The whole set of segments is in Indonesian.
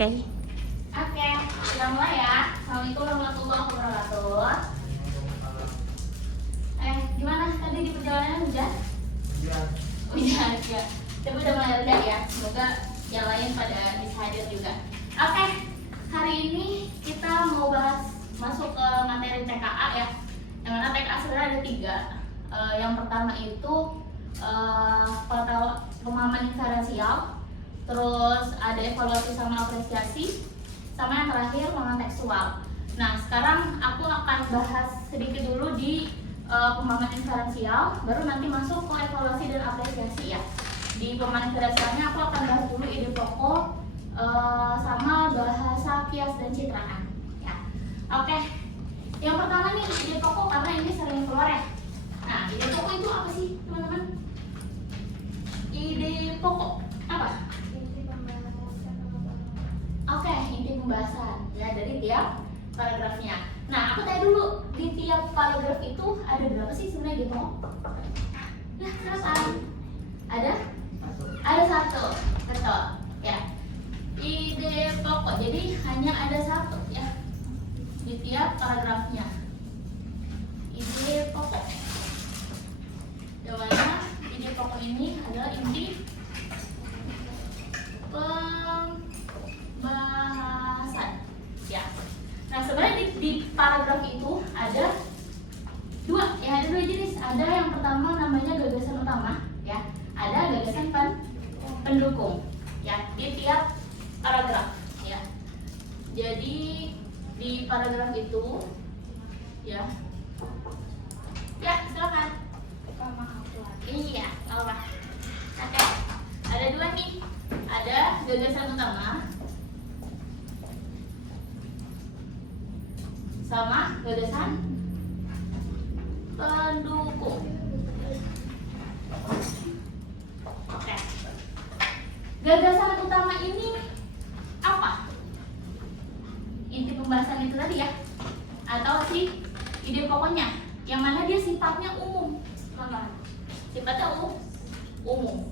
Oke. Oke, kita mulai ya. Assalamualaikum warahmatullahi wabarakatuh. Gimana tadi di perjalanan hujan? Hujan ya. Tapi udah mulai reda ya. Semoga yang lain pada bisa hadir juga. Oke, hari ini kita mau bahas masuk ke materi TKA ya. Yang mana TKA sebenarnya ada 3. Yang pertama itu pemahaman diferensial, terus ada evaluasi sama apresiasi, sama yang terakhir pemahaman tekstual. Nah, sekarang aku akan bahas sedikit dulu di pemahaman diferensial, baru nanti masuk ke evaluasi dan apresiasi ya. Di pemahaman diferensialnya aku akan bahas dulu ide pokok sama bahasa kias dan citraan ya. Oke, yang pertama nih ide pokok, karena ini sering keluar ya. Nah, ide pokok itu apa sih teman-teman? Ide pokok apa? Oke, inti pembahasan ya dari tiap paragrafnya. Nah, aku tanya dulu, di tiap paragraf itu ada berapa sih sebenarnya ide pokok? Ya, silakan. Ada? Ada 1, betul ya. Ide pokok, jadi hanya ada 1 ya di tiap paragrafnya. Ide pokok. Dimana ide pokok ini adalah inti pembahasan ya. Nah, sebenarnya di paragraf itu ada 2 ya, ada 2 jenis. Ada yang pertama namanya gagasan utama ya, ada gagasan pendukung ya di tiap paragraf ya. Jadi di paragraf itu ya silakan. Iya, apa? Oke, ada 2 nih. Ada gagasan utama sama gagasan pendukung. Oke. Gagasan utama ini apa? Inti pembahasan itu tadi ya. Atau si ide pokoknya, yang mana dia sifatnya umum. Sifatnya umum.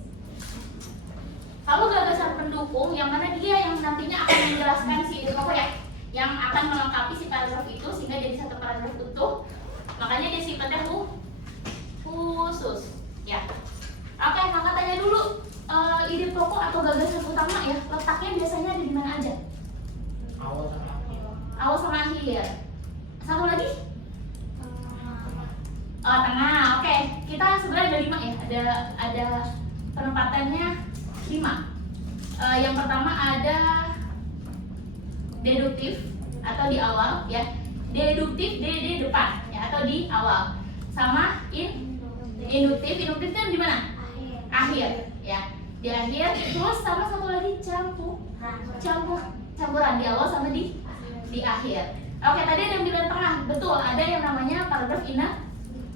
Kalau gagasan pendukung, yang mana dia yang nantinya akan menjelaskan si ide pokok ya, yang akan melengkapi si paragraf itu sehingga jadi 1 paragraf utuh. Makanya dia sifatnya khusus ya. Oke, maka tanya dulu, ide pokok atau gagasan utama ya, letaknya biasanya ada di mana aja? Awal sama akhir. Satu lagi? Tengah. Oke, kita sebenarnya ada 5 ya. Ada penempatannya 5. Yang pertama ada deduktif atau di awal ya. Deduktif di depan ya, atau di awal. Sama induktif. Induktif itu di mana? Akhir ya. Di akhir. Terus sama satu lagi campuran di awal sama di akhir. Oke, tadi ada yang bilang tengah. Betul, ada yang namanya paragraf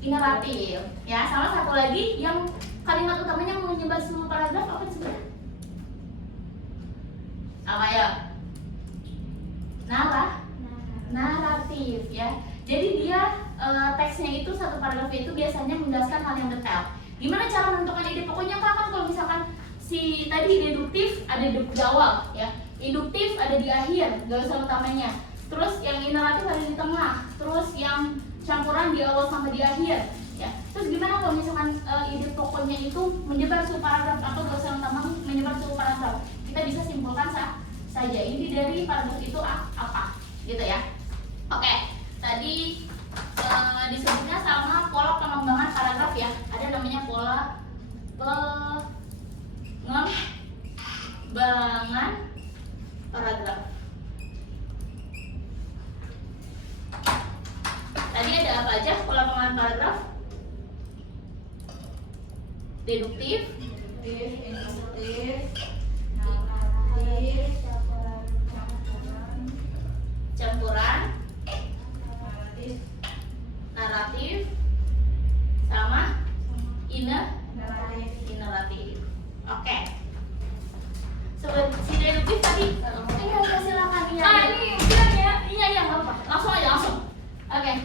ineratif ya. Sama satu lagi yang kalimat utamanya menyebar seluruh paragraf, apa sebenarnya? Apa ya? Naratif ya. Jadi dia teksnya itu 1 paragraf itu biasanya menjelaskan hal yang detail. Gimana cara menentukan ide pokoknya? Kan kalau misalkan si tadi deduktif ada di awal ya, induktif ada di akhir gagasan utamanya, terus yang ineratif ada di tengah, terus yang campuran di awal sama di akhir ya. Terus gimana kalau misalkan ide pokoknya itu menyebar seluruh paragraf atau gagasan utama menyebar seluruh paragraf? Kita bisa simpulkan saja inti dari paragraf itu apa gitu ya. Oke, tadi disebutnya sama pola pengembangan paragraf ya. Ada namanya pola pengembangan paragraf. Tadi ada apa aja pola pengembangan paragraf? Deduktif, induktif, campuran, naratif, sama ineratif. Oke. Si deduktif tadi. Iya, silakan. Ini bilang ya. Iya, nggak apa-apa. Langsung. Oke,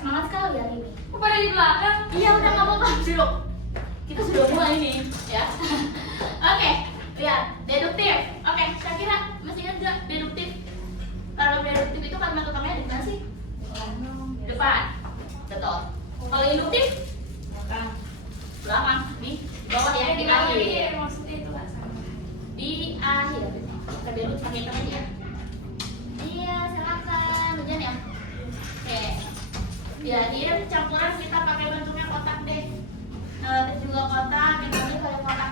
semangat sekali hari ini. Kok pada di belakang? Iya, udah nggak apa-apa. Duduk. Kita sudah mulai nih, ya. Oke, lihat deduktif. Oke, saya kira masih Kita belok pakai tangan ya. Iya, silakan. Hujan ya. Oke. Jadi campuran kita pakai bentuknya kotak deh. Terus juga kotak, kita ambil kayak kotak.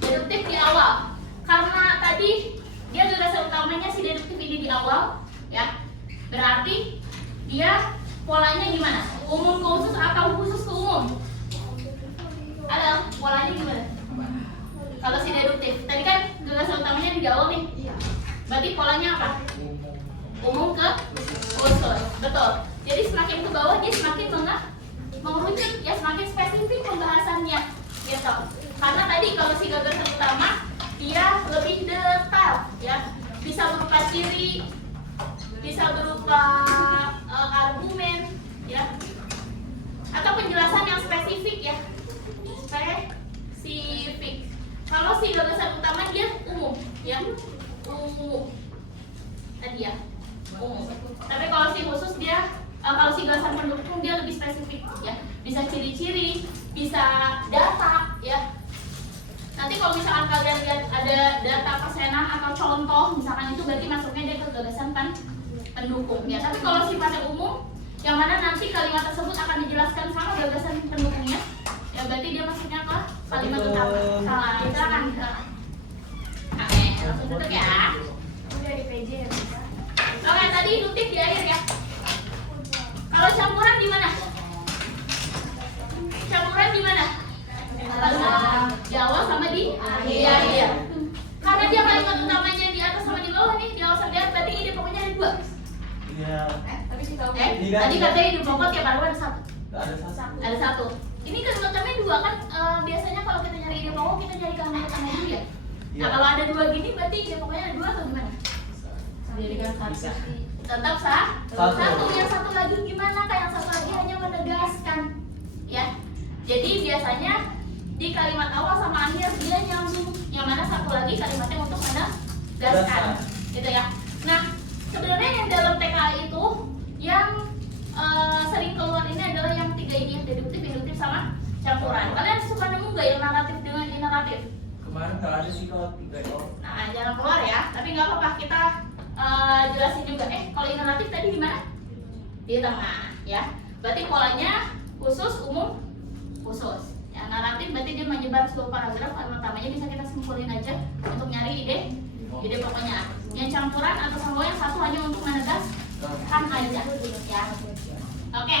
Deduktif di awal. Karena tadi dia gagasan utamanya si deduktif ini di awal, ya. Berarti dia polanya gimana? Umum ke khusus atau khusus ke umum? Ada polanya gimana? Kalau si deduktif, tadi kan gagasan utamanya di awal nih. Berarti polanya apa? Umum ke khusus, betul. Jadi semakin ke bawah dia semakin mengerucut, ya semakin spesifik pembahasannya, gitu. Karena tadi kalau si gagasan utama dia lebih detail, ya, bisa berupa ciri, bisa berupa argumen, ya, atau penjelasan yang spesifik, ya, spesifik. Kalau si gagasan utama dia umum, ya, umum, tadi ya, umum. Tapi kalau si khusus dia, kalau si gagasan pendukung dia lebih spesifik, ya, bisa ciri-ciri, bisa data, ya. Nanti kalau misalkan kalian lihat ada data persenan atau contoh, misalkan itu berarti masuknya dia ke gagasan pendukung, ya. Tapi kalau sifatnya umum, yang mana nanti kalimat tersebut akan dijelaskan sama gagasan pendukungnya, ya berarti dia masuknya ke kalimat utama. Salah, silakan. Oke, langsung tutup ya. Udah di PJ ya bisa. Oke, tadi induktif di akhir ya. Kalau campuran di mana? Campuran di mana? Di awal sama di akhir. Karena dia kalimat utamanya di atas sama di bawah nih, di awal sama di akhir, berarti ide pokoknya ada dua. Iya. Tapi sih tahu. Tadi katanya ide pokok tiap baru ada satu. Ada satu. Ada satu. Ini kalimat utamanya dua kan? Biasanya kalau kita nyari ide pokok kita nyari kalimat utama dulu ya. Nah kalau ada dua gini berarti ide pokoknya ada dua atau gimana? Jadikan satu. Tetap satu. Yang satu lagi gimana? Kayak yang satu lagi hanya menegaskan, ya. Jadi biasanya di kalimat awal sama akhir dia nyambung, yang mana satu lagi kalimatnya untuk menegaskan, gitu ya. Nah sebenarnya yang dalam TKA itu yang sering keluar ini adalah yang tiga ini, yang deduktif, induktif sama campuran. Kalian suka nemu nggak yang naratif dengan inaratif? Kemarin nggak ada sih kalau 3 Nah jangan keluar ya, tapi nggak apa-apa kita jelasin juga. Kalau inaratif tadi di mana? Di tengah, ya. Berarti polanya khusus, umum, khusus. Yang naratif berarti dia menyebar seluruh paragraf, kalimat utamanya bisa kita simpulin aja untuk nyari ide pokoknya. Yang campuran atau sambung yang satu hanya untuk menegaskan aja, ya. Oke,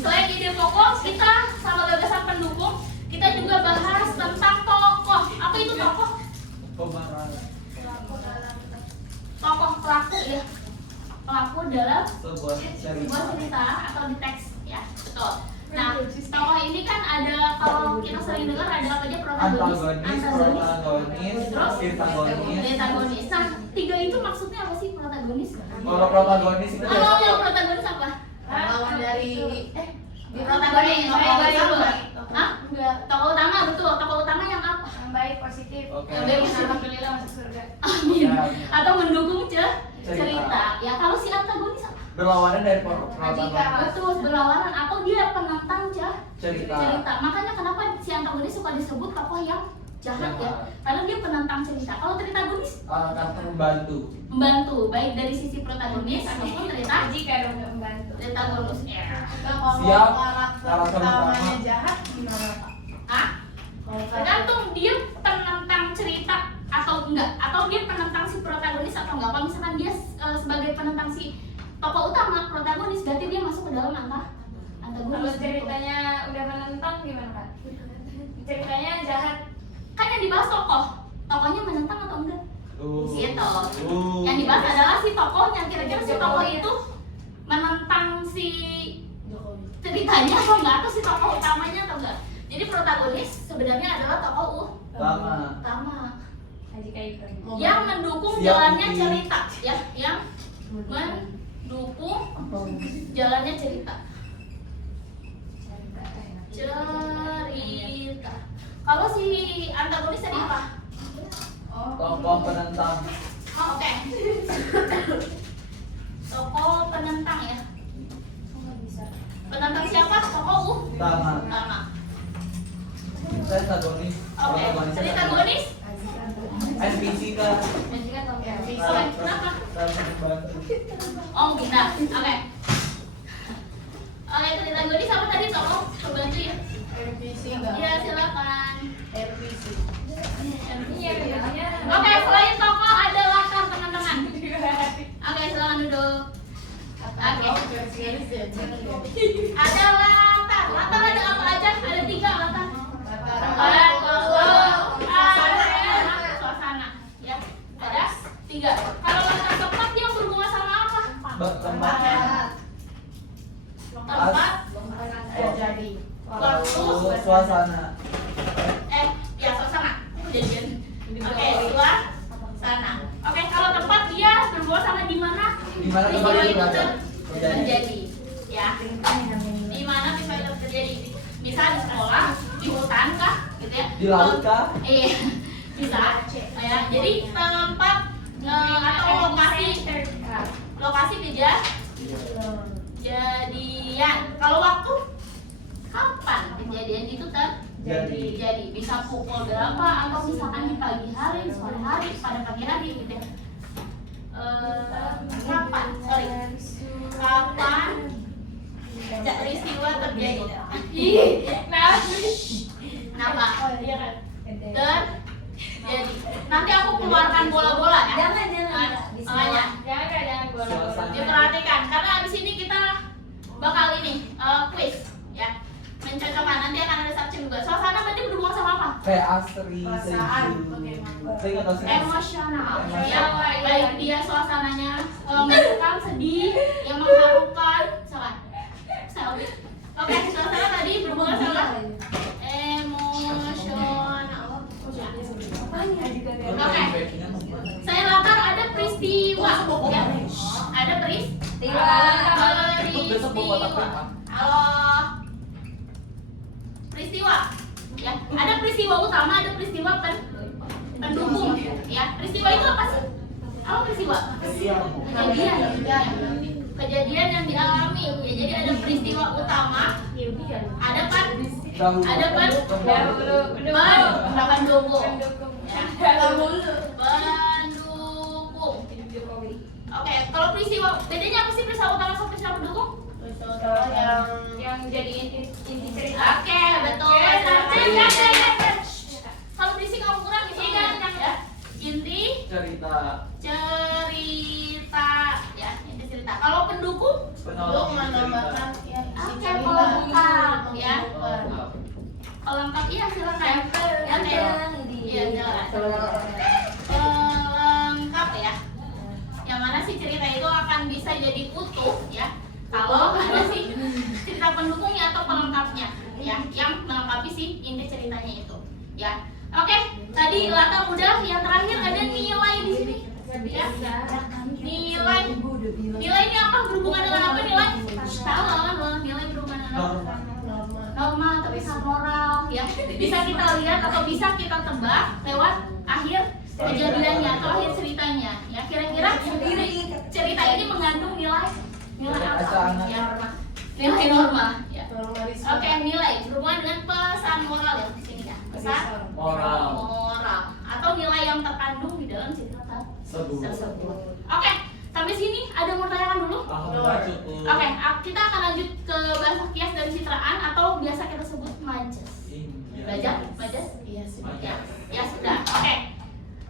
selain ide pokok kita sama gagasan pendukung, kita juga bahas tentang tokoh. Apa itu tokoh? Pemeran. Tokoh pelaku, ya. Pelaku dalam Sebuah sebuah cerita atau di teks, ya, betul. Nah, tokoh ini kan ada, kalau kita sering dengar ada apa aja, protagonis, Antagonis, terus antagonis. antagonis. Nah, tiga itu maksudnya apa sih protagonis? Kalau protagonis itu Kalau yang protagonis apa? Lawan dari Protagonis, baik. Hah? Enggak. Tokoh utama, betul. Tokoh utama yang apa? Yang baik positif. Oke. Yang baik positif. Alhamdulillah masuk surga. Amin. Ya. Atau mendukung cerita. Cerita. Ya, kalau si antagonis apa? berlawanan dari protagonis. Betul, berlawanan atau dia penentang Cerita. Makanya kenapa si antagonis suka disebut tokoh yang jahat ya? Karena dia penentang cerita. Kalau tritagonis Karakter membantu. baik dari sisi protagonis ataupun Jika dong nggak membantu. tritagonis. Ya. Kalau Siap. karakter utamanya jahat gimana Pak? Ah? Kalau Tergantung dia penentang cerita atau enggak, atau dia penentang si protagonis atau enggak. Kalau misalkan dia sebagai penentang si tokoh utama, protagonis, berarti dia masuk ke dalam antagonis. kalau ceritanya udah menentang gimana Pak? Ceritanya jahat. Kan yang dibahas tokohnya menentang atau enggak? Gitu. Uh. Yang dibahas adalah si tokohnya, kira-kira si tokoh itu menentang si ceritanya atau enggak, atau si tokoh utamanya atau enggak. Jadi protagonis sebenarnya adalah tokoh utama Jika itu. yang mendukung Siap, jalannya Uki. cerita, ya, yang mendukung jalannya cerita. Kalau si antagonis tadi apa? Tokoh penentang. Oh, oke. Tokoh penentang ya. Penentang siapa? Tokoh utama. Saya antagonis. Oke. Tritagonis? SPC kah? Jessica atau Mel? Oke, kenapa? Salah pembantu. Oh bisa, oke. Oke, cerita gue ini sama tadi tolong pembantu ya. RPC enggak? Iya silakan. RPC. Iya, biasanya. Oke, selain tokoh ada latar teman-teman. Oke, silakan duduk. Oke. Ada latar. Latar ada apa aja? Ada 3 latar. Suasana. Ya, ada 3. Kalau latar tempat dia berhubungan sama apa? Tempat. Tempat, Jadi. waktu, Suasana. ya suasana. Kejadian. Oke, suasana. Oke, kalau tempat dia berhubungan sama di mana? Di mana tempat Peristiwa itu itu terjadi? terjadi. Ya. Di mana peristiwa itu terjadi? Bisa di sekolah, di hutan kah, gitu ya? Di laut kah? Iya, bisa. Ya, jadi tempat atau lokasi kejadian. Kalau waktu kapan kejadian itu terjadi? Bisa pukul berapa atau misalkan di pagi hari, sore hari, pada pagi hari gitu ya. Kapan? Sorry. Kapan peristiwa terjadi? Kenapa? Terjadi. Nanti aku keluarkan bola-bola ya. Makanya Jangan bola-bola. diperhatikan karena abis ini kita bakal ini quiz ya. Mencocokkan nanti akan ada searching juga. Suasana berarti berhubungan sama apa? Kayak asri, Perasaan. sejuk. Saya nggak tahu sih. Emosional. Ya, Emosional. baik dia suasananya menyenangkan, sedih, yang mengharukan, misalkan. Oke, suasana tadi berhubungan sama emosional. Oke. Saya latar ada peristiwa ya. Ada peristiwa. Halo. Peristiwa. Ya, ada peristiwa utama, ada peristiwa pendukung ya. Peristiwa itu apa sih? Apa peristiwa? Kejadian yang dialami ya. Jadi ada peristiwa utama, ada pendukung ya. Pendukung. Oke, kalau peristiwa bedanya apa sih peristiwa utama sama peristiwa pendukung? Yang jadi inti cerita. Oke, betul. Kalau berisi kamu kurang ini kan ya. Inti Cerita. cerita ya, inti cerita. Kalau pendukung Untuk menambahkan ya isi Oke, cerita. pelengkap ya. Pelengkap iya silakan. Ya, iya silakan. Pelengkap ya. Yang mana si cerita itu akan bisa jadi utuh ya. Kalau ada sih cerita pendukungnya atau pelengkapnya ya, yang melengkapi si inti ceritanya itu ya. Oke, tadi latar udah, yang terakhir ada nilai di sini ya. Nilai ini apa, berhubungan dengan apa nilai? Tahu lah, nilai berhubungan dengan apa? Normal atau bisa moral ya. Bisa kita lihat atau bisa kita tebak lewat akhir kejadiannya atau akhir ceritanya ya. Kira-kira cerita ini mengandung nilai apa? Ya, nilai norma ya. Oke, nilai berhubungan dengan pesan moral ya di sini ya. Pesan Moral. atau nilai yang terkandung di dalam cerita tersebut. Oke, sampai sini ada mau tanyakan dulu? Alhamdulillah cukup. Oke, kita akan lanjut ke bahasa kias dan citraan atau biasa kita sebut majas. Majas? Iya sih. Ya sudah. Oke.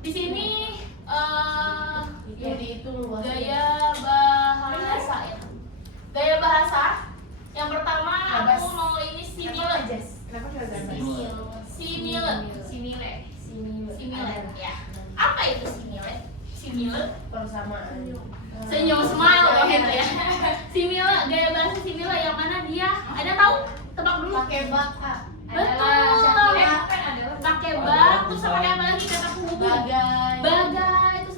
Di sini Jadi itu luas. gaya bahasa ya. Gaya bahasa yang pertama aku mau ini simile. Kenapa Simile ya. Apa itu simile? Simile persamaan? senyum smile loh gitu ya. Simile, gaya bahasa simile yang mana dia ada tahu? Tebak dulu. Pakai bak, Kak. Betul. Pakai bak, terus pakai apa lagi kata penghubung? Bagai. Bagai itu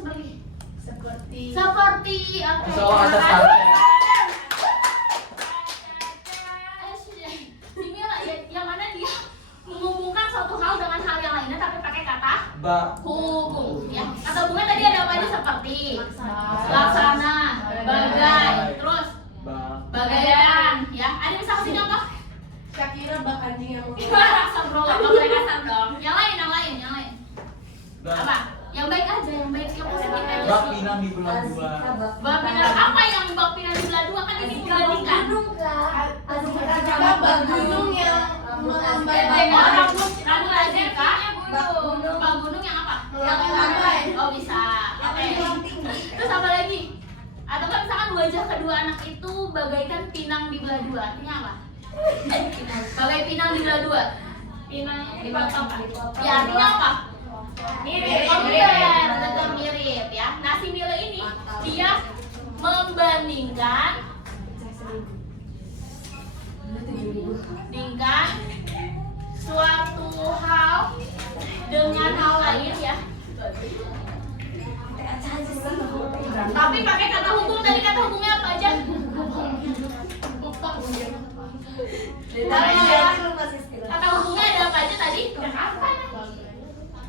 Seperti. oke. So ada satu. Simile ya, yang mana dia menghubungkan suatu hal dengan hal yang lainnya tapi pakai kata hubung ya. Kata hubungnya tadi ada apa aja seperti laksana, bagai, terus bagaikan ya. Ada bisa kasih contoh? Shakira bak anjing yang Rasa bro, nggak boleh kasar dong. Yang lain. Apa? Yang Bak pinang di bulan 2. Bak pinang apa yang bak pinang di belah 2 kan ini membandingkan. Azika bak gunung yang melambai. Rambut Azika. Bak gunung yang apa? Yang melambai. Oh bisa. Oke. Terus apa lagi? Atau kan misalkan wajah kedua anak itu bagaikan pinang di belah 2. Artinya apa? Bagai pinang di belah 2. Pinangnya dipotong. Ya artinya apa? Mirip. Betul mirip ya. Nah si Mila ini dia membandingkan suatu hal dengan hal lain ya. Tapi pakai kata hukum, tadi kata hukumnya apa aja? Kata hukumnya ada apa aja tadi?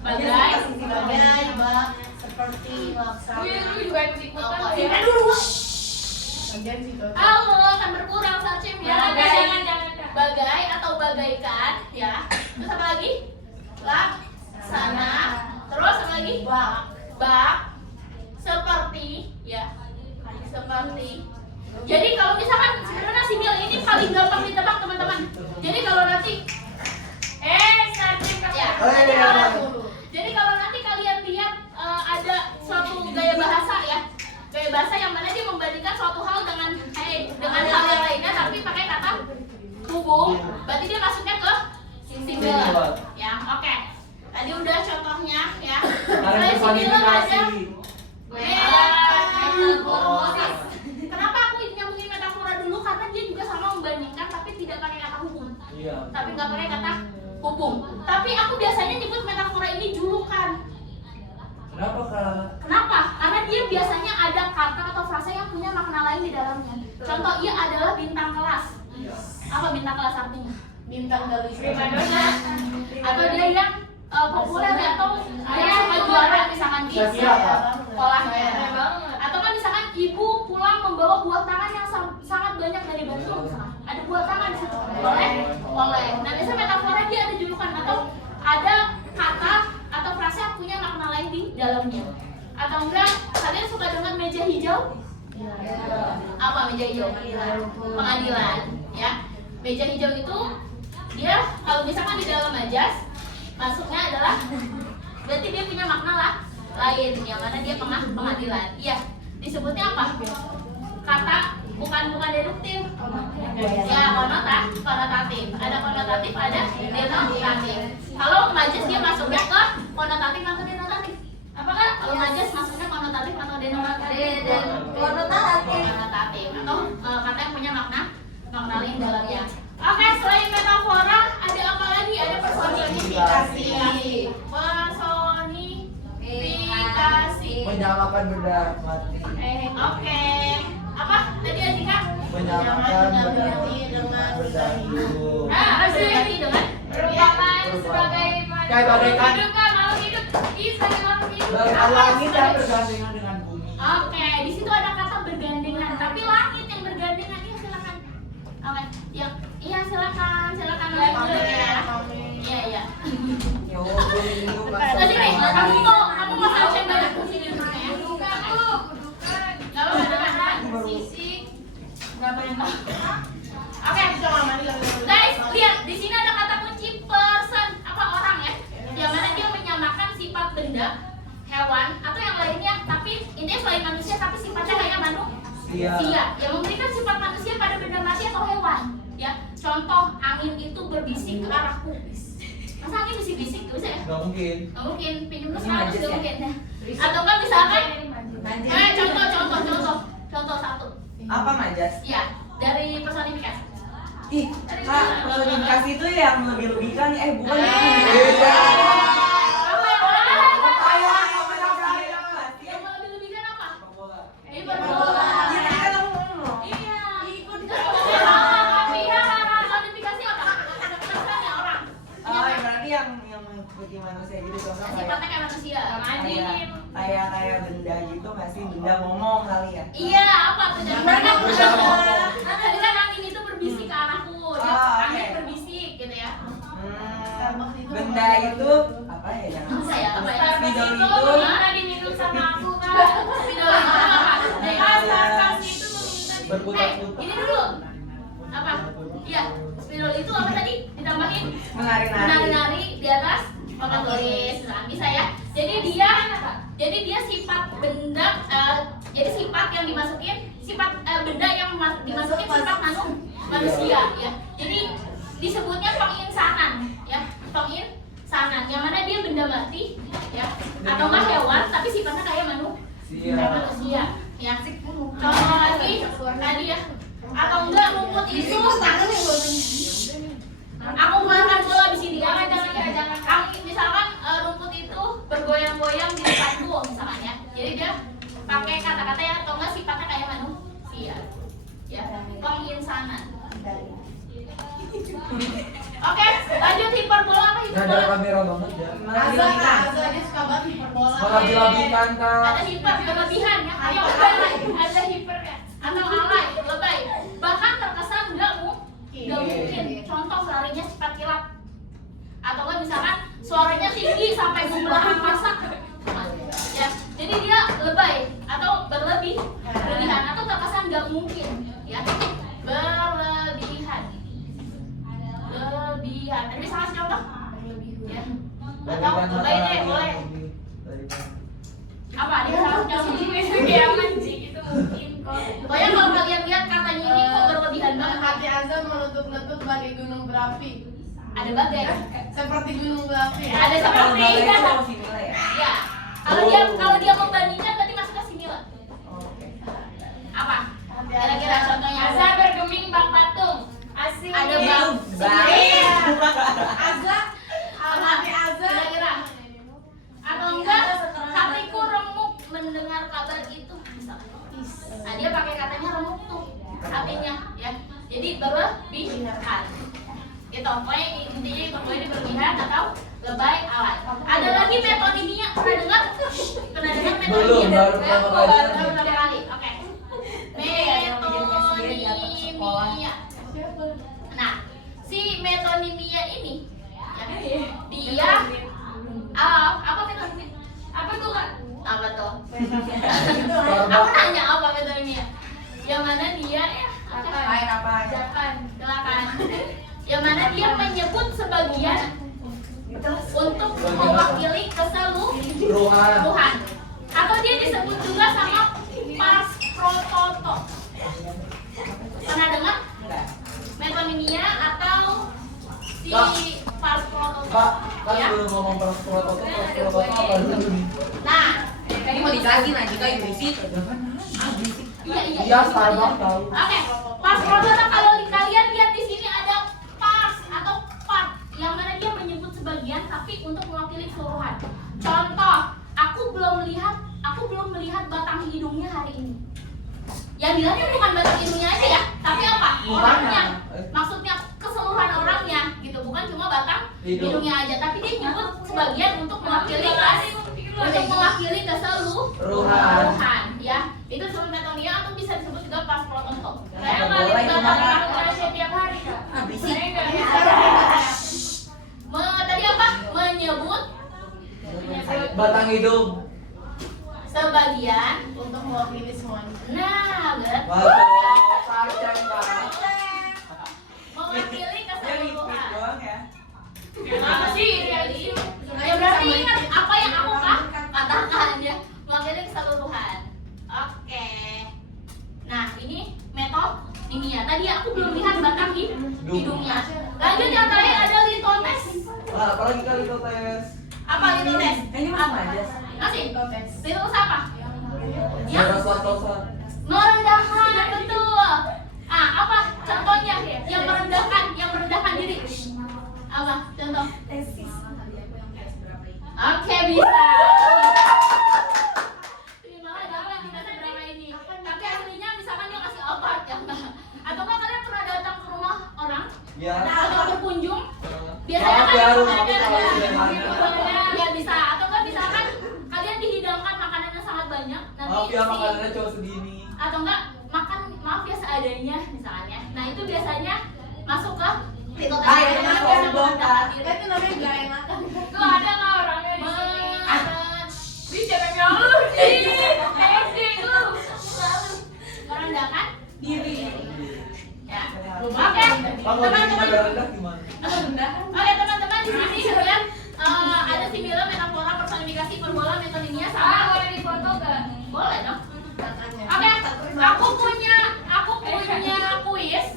Bagai. Sebagai bak seperti laksa. Lu juga ikut-ikutan Oh, ya. dulu. Bagian situ. Halo, akan berkurang Sarcem ya. Jangan. Bagai atau bagaikan ya. Terus apa lagi? Laksana. Terus apa lagi? Bak. Seperti ya. Seperti. Jadi kalau misalkan sebenarnya si Mil ini paling gampang ditebak teman-teman. Jadi kalau nanti ya. Jadi kalau nanti kalian lihat ada suatu gaya bahasa ya. Gaya bahasa yang mana dia membandingkan suatu hal dengan hal yang lainnya tapi pakai kata hubung, berarti dia masuknya ke singular. Ya, oke. Tadi udah contohnya ya. Selain singular ada metafora. Kenapa aku nyambungin metafora dulu? Karena dia juga sama membandingkan tapi tidak pakai kata hubung. Iya. Tapi nggak pakai kata hubung. Tapi aku biasanya nyebut metafora ini julukan. Kenapa Kak? Kenapa? Karena dia biasanya ada kata atau frasa yang punya makna lain di dalamnya. Contoh ia adalah bintang kelas. Iya. Apa bintang kelas artinya? Bintang galis. Primadona. Atau dia yang populer atau dia suka juara misalkan di Shakira, Kak. sekolahnya. Keren banget. Atau kan misalkan ibu pulang membawa buah tangan yang sangat banyak dari Bandung misalkan. Ada buah tangan di situ. Boleh? Boleh. Nah, biasanya metafora dia ada julukan atau ada kata atau frasa yang punya makna lain di dalamnya. Atau enggak, kalian suka dengan meja hijau? Apa meja hijau? Pengadilan, ya. Meja hijau itu dia kalau misalkan di dalam majas masuknya adalah berarti dia punya makna lah lain yang mana dia pengadilan. Iya, disebutnya apa? Kata bukan deduktif. Ya, konotatif. Ada konotatif, ada denotatif. Kalau majas dia masuknya ke konotatif atau denotatif? Apakah kalau majas masuknya konotatif atau denotatif? Konotatif atau kata yang punya makna lain dalamnya. Oke, selain metafora ada apa lagi? Ada personifikasi. Menyamakan benda mati. Oke. Apa tadi Azika? Menyamakan benda mati dengan benda hidup. Berarti dengan Merupakan sebagai Kayak bagaikan. hidup kan, makhluk hidup. Sebagai makhluk hidup. Bagaikan langit yang bergandengan dengan bumi. Oke, di situ ada kata bergandengan, tapi langit yang bergandengan. Iya silakan. Oke, iya silakan lanjut ya. Iya. Terus ini, kamu mau search banyak di sini dulu ya. Enggak apa-apa. Sisi. Oke, guys, lihat di sini ada kata kunci person, apa orang ya, yang mana dia menyamakan sifat benda, hewan atau yang lainnya, tapi intinya selain manusia tapi sifatnya kayak manusia, yang memberikan sifat manusia pada benda mati atau hewan. Ya, contoh angin itu berbisik ke arahku. Masa angin bisik-bisik bisa ya? Gak mungkin. Nggak mungkin, pinjam lu 100 nggak mungkin ya. Atau kan misalkan, contoh satu. Apa majas? Ya, dari personifikasi. Ih, Kak, personifikasi itu yang lebih-lebihkan nih. Bukan Beda. Apa yang Yang mau lebih-lebihkan apa? Bola. Hiperbola. Iya, kan aku ngomong. Iya. Tapi personifikasi apa? Personifikasi orang. Oh, ya berarti yang mengikuti manusia gitu contoh Sifatnya kayak manusia. kayak benda gitu nggak sih? Benda ngomong kali ya? Iya, apa tuh? Jadi Benda ngomong. tadi kan angin itu berbisik ke arahku. Oh, oke. Angin berbisik gitu ya. Benda itu apa ya? Bisa ya, apa ya? Starbucks Spidol itu itu pernah diminum sama aku kan. Iya, spidol itu apa tadi? Ditambahin Menari-nari. menari-nari di atas papan tulis. Nah, bisa ya. Jadi dia sifat benda, jadi sifat yang dimasukin, sifat benda yang dimasukin sifat manusia ya. Jadi disebutnya penginsanan ya, penginsanan. Yang mana dia benda mati ya, atau enggak hewan tapi sifatnya kayak manusia ya. Contoh lagi tadi ya, atau enggak rumput itu aku makan bola di sini. Jangan. Misalkan rumput itu bergoyang-goyang di depanku misalkan ya. Jadi dia pakai kata-kata ya, atau enggak sifatnya kayak manusia. Ya, penginsanan. Oke, lanjut hiperbola apa Nggak hiperbola? ada kamera banget ya. Azza dia suka banget hiperbola. Melebih-lebihkan kak. Ada hiper berlebihan ya. Ayo ada hiper ya. Atau alay, lebay. Bahkan terkesan nggak mungkin. Contoh larinya cepat kilat. Atau enggak misalkan suaranya tinggi sampai gumulahan masak. Ya, jadi dia lebay atau berlebihan atau terkesan nggak mungkin ya. Berlebihan. Ada bisa kasih contoh? Ya. Atau lebay deh, boleh. Apa? Dia salah contoh kayak mancing itu mungkin kok. Pokoknya kalau kalian lihat katanya ini kok berlebihan banget. Hati Azza meletup-letup bagai gunung berapi. Ada bagai. Seperti gunung berapi. Ada seperti Kalau itu. itu masih nilai ya. Ya. Kalau dia membandingkan berarti masuk ke sini lah. Oke. Apa? Kira-kira contohnya. Asa bergeming bak patung. Asik. Ada bang. Baik. Azza, hati Azza. Kira-kira. Atau enggak hatiku remuk mendengar kabar itu misalnya. Nah, dia pakai katanya remuk tuh hatinya ya. Jadi berlebihan. Gitu. Pokoknya intinya itu pokoknya berlebihan atau lebay, alay. Ada lagi metonimia. Pernah dengar? Pernah dengar metonimia? Belum, baru pertama kali. Baru pertama kali. Oke. Metonimia. Nah, si metonimia ini ya, dia apa metonimia? Apa tuh Kak? Apa tuh? Aku nanya apa metonimia? Yang mana dia ya? Apa? Silakan. Yang mana dia menyebut sebagian untuk mewakili keseluruhan. Atau dia disebut juga sama pars prototo. Pernah dengar? Metonimia atau si pars prototo? Kak, kan Ya. belum ngomong prototo apa dulu nih? Nah, Ini mau dijelasin lagi kak berisik. Iya, Starbucks tahu. Oke, pars prototo kalau kalian lihat di sini ada pars atau part yang mana dia menyebut sebagian tapi untuk mewakili keseluruhan. Contoh, aku belum melihat batang hidungnya hari ini. Yang dilihatnya bukan batang hidungnya aja ya, tapi apa? Orangnya. Maksudnya keseluruhan orangnya gitu, bukan cuma batang hidungnya aja, tapi dia nyebut sebagian untuk mewakili keseluruhan ya. Itu disebut metonia atau bisa disebut juga pars prototo. Saya nggak lihat batang Indonesia tiap hari Kak. Saya nggak lihat. Tadi apa? Menyebut Batang hidung. sebagian. Untuk mewakili semuanya. Nah, berarti Waduh, kacang banget. mewakili keseluruhan. doang ya. Kenapa sih? Ya berarti ingat apa yang aku katakan ya, mewakili keseluruhan. Oke. Nah, ini metonimia. Tadi aku belum lihat batang hidungnya. Lanjut yang terakhir ada litotes. Nah, apalagi kali kau tes. Apa litotes? Ini masih aja. Masih? Litotes apa? Ya. Beras laktosa. Merendahkan, betul. Ah, apa contohnya? Yang merendahkan diri. Apa? Contoh. Oke, bisa. Terima kasih yang kita seberapa ini. Tapi aslinya misalkan dia kasih obat ya enggak? Atau enggak kalian pernah datang ke rumah orang? Ya. Atau berkunjung? Biasanya Maaf kan ya, ada rumah aku kalau sederhana. ya bisa. Atau enggak misalkan kalian dihidangkan makanan yang sangat banyak. Maaf ya, makanannya cuma segini. Atau enggak makan maaf ya seadanya misalnya. Nah, itu biasanya masuk ke litotes. Ah, itu mah sombong, Kak. Kan itu namanya gak enakan. Tuh ada nggak orangnya di sini? Bisa yang lu merendahkan Diri. ya. Oke, Kalau di nada rendah gimana? Oke teman-teman, di sini kalian ada simila, metafora, personifikasi, perbola, metoninia, sama boleh difoto gak? boleh dong. Oke, aku punya kuis.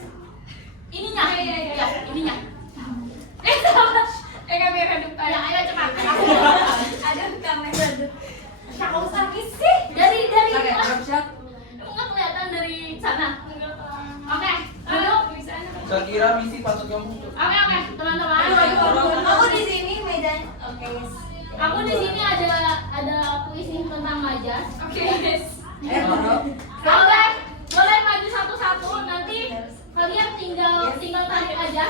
Ininya, ya ininya. Sama. Kamera depan. Ya, ayo cepat. Aduh, kamera depan. Siapa sakit sih? Dari Oke, siap. nggak kelihatan dari sana. Oke, Aduh, duduk. bisa. Saya kira misi patut kamu. Oke, teman-teman. Aku di sini medan. Oke, yes. Aku di sini ada kuis nih tentang majas. Oke, guys. Boleh maju satu-satu. Nanti kalian tinggal tarik aja.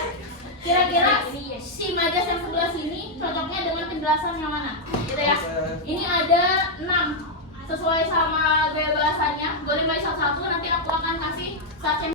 Kira-kira si majas yang sebelah sini cocoknya dengan penjelasan yang mana? Gitu ya. Oke. Ini ada 6 sesuai sama gaya bahasannya. Boleh maju satu-satu. Nanti aku akan kasih